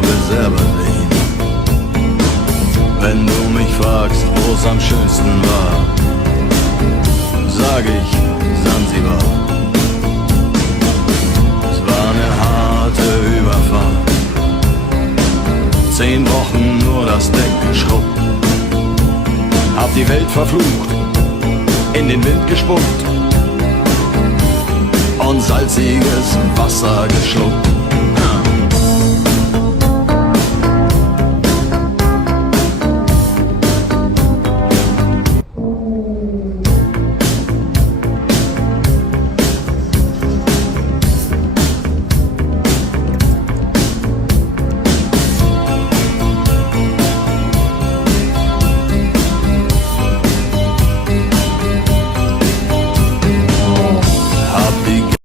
Bis Berlin. Wenn du mich fragst, wo's am schönsten war, sag ich Sansibar. Es war eine harte Überfahrt, 10 Wochen nur das Deck geschrubbt, hab die Welt verflucht, in den Wind gespuckt und salziges Wasser geschluckt.